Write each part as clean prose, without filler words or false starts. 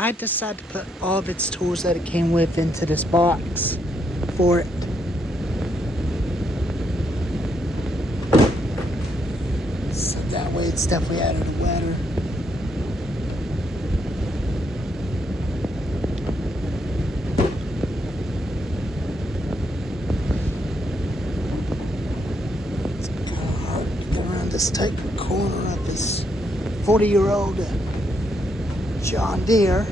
I decided to put all of its tools that it came with into this box for it. So that way it's definitely out of the weather. It's kind of hard to get around this tight corner of this 40-year-old John Deere.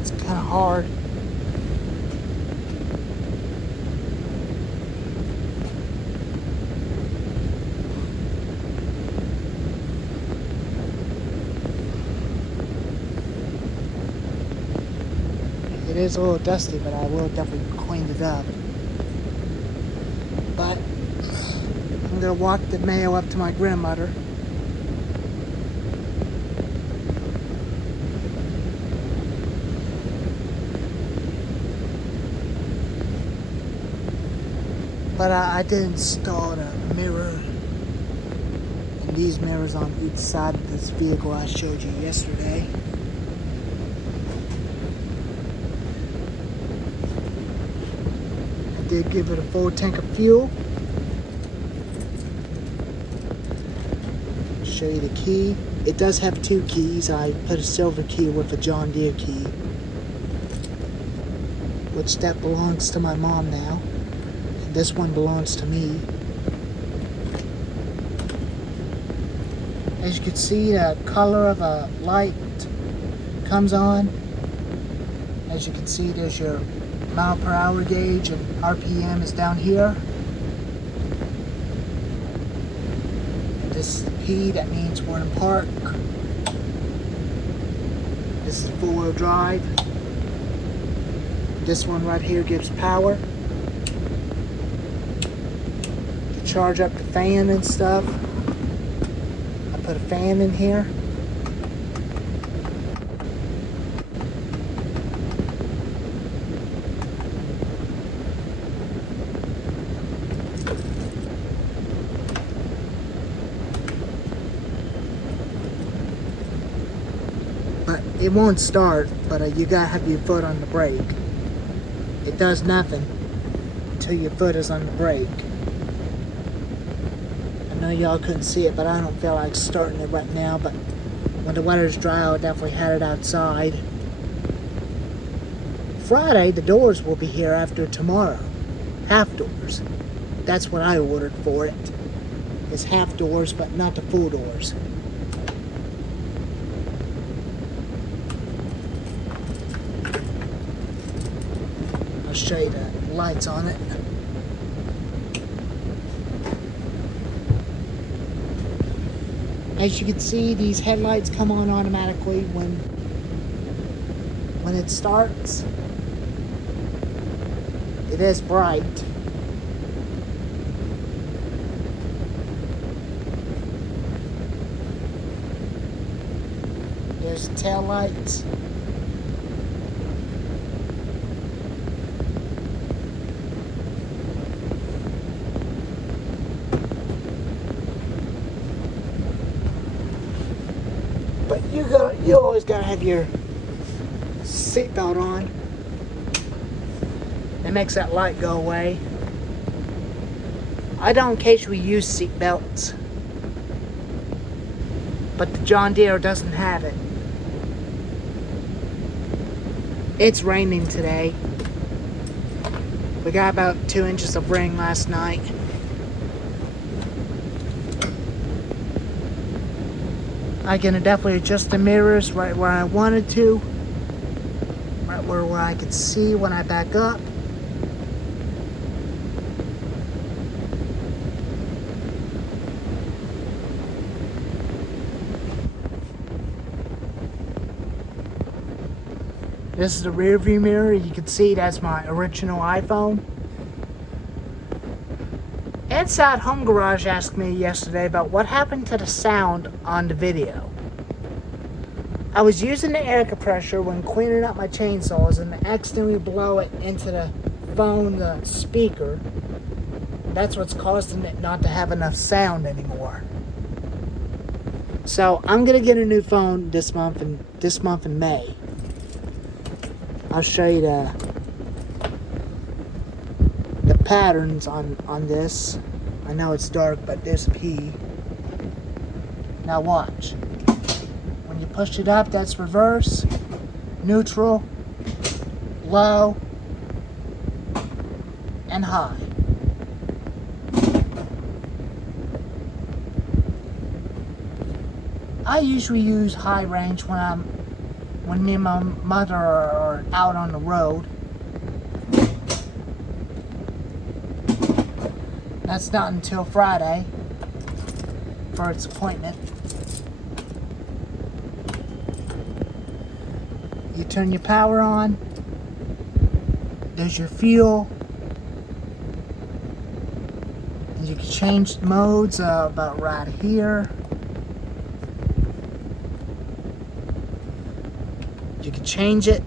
It's kind of hard. It is a little dusty, but I will definitely clean it up. But I'm gonna walk the mail up to my grandmother. But I did install a mirror and these mirrors on each side of this vehicle I showed you yesterday. I did give it a full tank of fuel. Show you the key. It does have two keys. I put a silver key with a John Deere key, which that belongs to my mom now. And this one belongs to me. As you can see, the color of a light comes on. As you can see, there's your mile per hour gauge, and RPM is down here. This is the P, that means we're in park. This is four-wheel drive. This one right here gives power to charge up the fan and stuff. I put a fan in here. But it won't start, but you gotta have your foot on the brake. It does nothing until your foot is on the brake. I know y'all couldn't see it, but I don't feel like starting it right now, but when the weather's dry, I'll definitely have it outside. Friday, the doors will be here after tomorrow. Half doors. That's what I ordered for it. It's half doors, but not the full doors. I'll show you the lights on it. As you can see, these headlights come on automatically when it starts. It is bright. There's the tail lights. But you always gotta have your seatbelt on. It makes that light go away. I don't occasionally use seatbelts, but the John Deere doesn't have it. It's raining today. We got about 2 inches of rain last night. I can definitely adjust the mirrors right where I wanted to. Right where I can see when I back up. This is the rear view mirror. You can see that's my original iPhone. Inside Home Garage asked me yesterday about what happened to the sound on the video. I was using the air compressor when cleaning up my chainsaws and accidentally blow it into the phone, the speaker. That's what's causing it not to have enough sound anymore. So I'm gonna get a new phone this month in May. I'll show you the patterns on this. I know it's dark, but there's a P. Now watch. When you push it up, that's reverse, neutral, low, and high. I usually use high range when me and my mother are out on the road. That's not until Friday for its appointment. You turn your power on. There's your fuel. And you can change modes about right here. You can change it.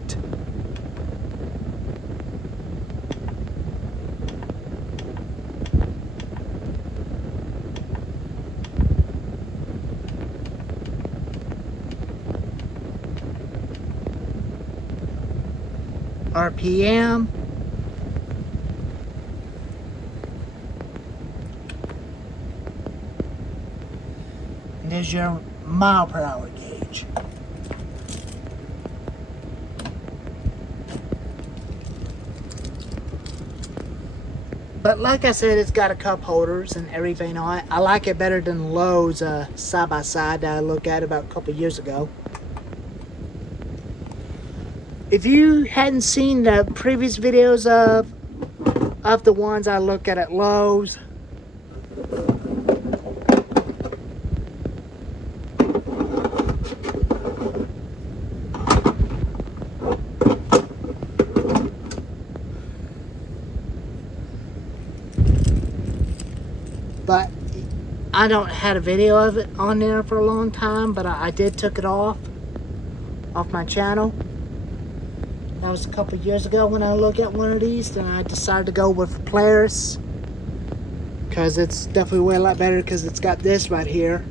RPM. And there's your mile per hour gauge. But like I said, it's got a cup holders and everything on it. I like it better than Lowe's side-by-side that I looked at about a couple years ago. If you hadn't seen the previous videos of the ones I look at Lowe's, but I don't had a video of it on there for a long time, but I did took it off my channel. That was a couple years ago when I looked at one of these, and I decided to go with Polaris because it's definitely way a lot better because it's got this right here.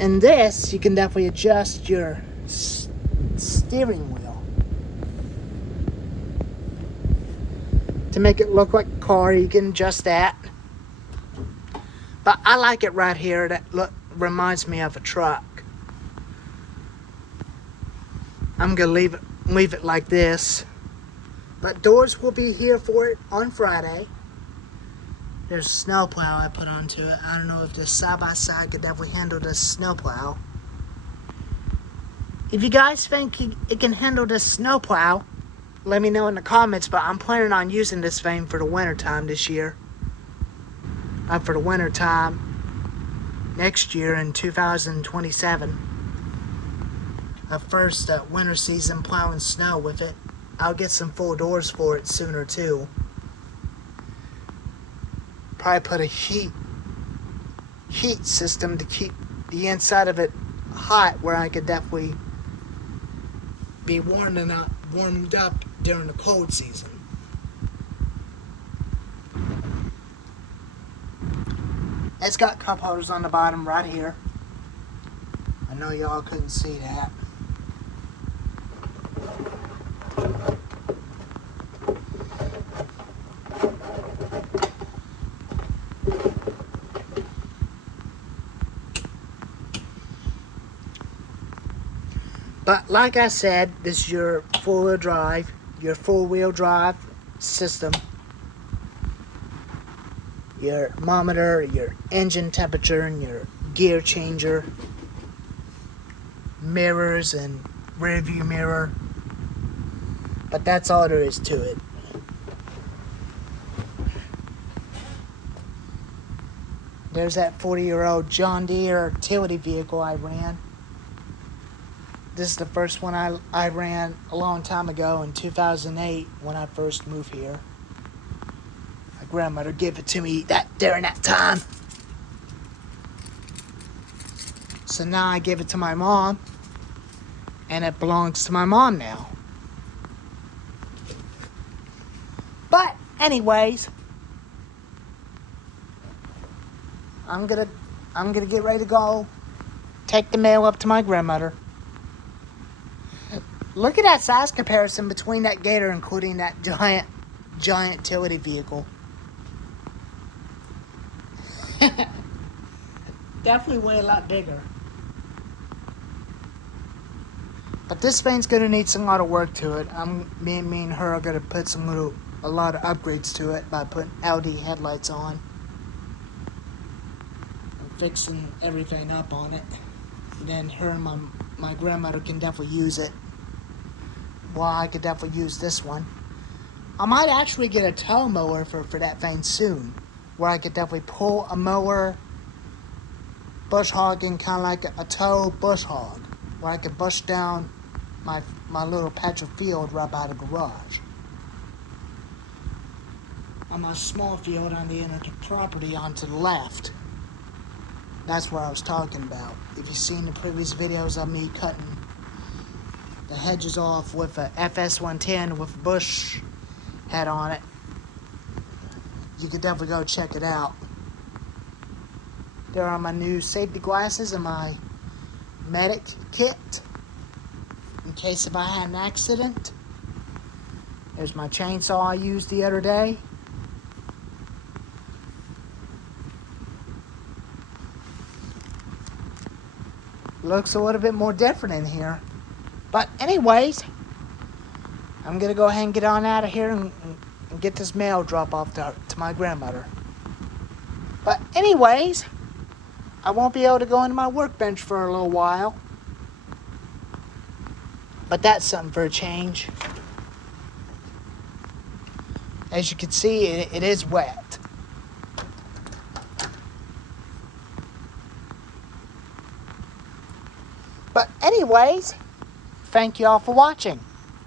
And this, you can definitely adjust your steering wheel to make it look like a car. You can adjust that. But I like it right here. That reminds me of a truck. I'm gonna leave it like this. But doors will be here for it on Friday. There's a snowplow I put onto it. I don't know if this side-by-side could definitely handle this snowplow. If you guys think it can handle this snowplow, let me know in the comments. But I'm planning on using this thing for the winter time this year. For the winter time next year in 2027. First winter season plowing snow with it. I'll get some full doors for it sooner too. Probably put a heat system to keep the inside of it hot, where I could definitely be warmed up during the cold season. It's got cup holders on the bottom right here. I know y'all couldn't see that. But like I said, this is your four-wheel drive system. Your thermometer, your engine temperature, and your gear changer, mirrors and rear view mirror. But that's all there is to it. There's that 40-year-old John Deere utility vehicle I ran. This is the first one I ran a long time ago in 2008 when I first moved here. My grandmother gave it to me during that time. So now I give it to my mom, and it belongs to my mom now. But anyways, I'm gonna get ready to go. Take the mail up to my grandmother. Look at that size comparison between that Gator, including that giant utility vehicle. Definitely way a lot bigger. But this thing's gonna need some lot of work to it. Me and her are gonna put a lot of upgrades to it by putting LED headlights on and fixing everything up on it. And then her and my grandmother can definitely use it. Well, I could definitely use this one. I might actually get a tow mower for that thing soon, where I could definitely pull a mower, bush hogging, kind of like a tow bush hog, where I could bush down my little patch of field right by the garage. On my small field on the end of the property onto the left. That's what I was talking about. If you've seen the previous videos of me cutting the hedges off with a FS110 with a bush head on it, you could definitely go check it out. There are my new safety glasses and my medic kit in case if I had an accident. There's my chainsaw I used the other day. Looks a little bit more different in here. But anyways, I'm going to go ahead and get on out of here and get this mail drop off to my grandmother. But anyways, I won't be able to go into my workbench for a little while. But that's something for a change. As you can see, it is wet. But anyways, thank you all for watching.